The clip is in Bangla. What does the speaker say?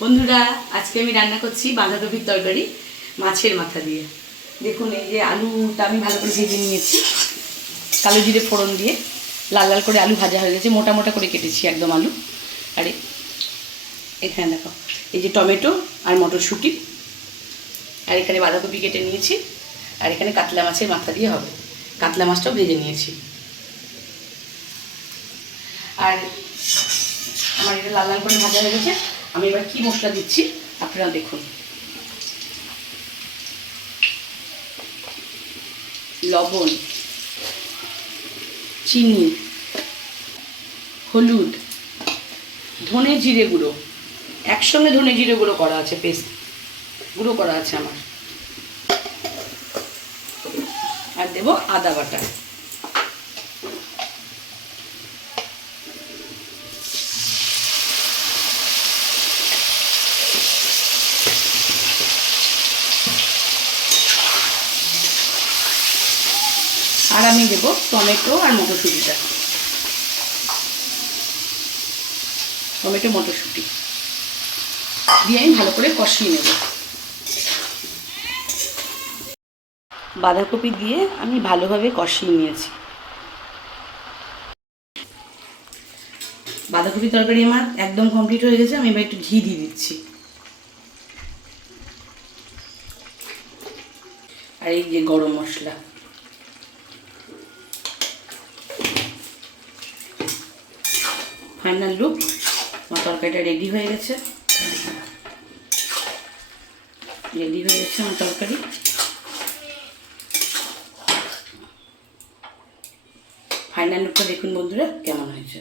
বন্ধুরা, আজকে আমি রান্না করছি বাঁধাকপির তরকারি মাছের মাথা দিয়ে। দেখুন, এই যে আলুটা আমি ভালো করে ভেজে নিয়েছি, কালো জিরে ফোড়ন দিয়ে। লাল লাল করে আলু ভাজা হয়ে গেছে, মোটা মোটা করে কেটেছি একদম আলু। আরে, এখানে দেখো, এই যে টমেটো আর মটরশুঁটি। আর এখানে বাঁধাকপি কেটে নিয়েছি, আর এখানে কাতলা মাছের মাথা দিয়ে হবে। কাতলা মাছটাও ভেজে নিয়েছি। আর আমার এটা লাল লাল করে ভাজা হয়ে গেছে আমি এবার কি মশলা দিচ্ছি? আপনারা দেখুন। লবণ, চিনি, হলুদ, ধনে জিরে গুঁড়ো। একসঙ্গে ধনে জিরে গুঁড়ো করা আছে, পেস্ট গুঁড়ো করা আছে আমার। আর দেবো আদা বাটা। আর আমি দেবো টমেটো আর মটরশুঁটিটা। টমেটো, মটরশুঁটি। দিয়ে আমি ভালো করে কষিয়ে নেব। বাঁধাকপি দিয়ে আমি ভালোভাবে কষিয়ে নিয়েছি। বাঁধাকপি তরকারি আমার একদম কমপ্লিট হয়ে গেছে, আমি এবার একটু ঘি দিয়ে দিচ্ছি। আর এই যে গরম মশলা। Final look. আমার তরকারিটা রেডি হয়ে গেছে। রেডি হয়ে গেছে আমার তরকারি। ফাইনাল লুকটা দেখুন বন্ধুরা, কেমন হয়েছে?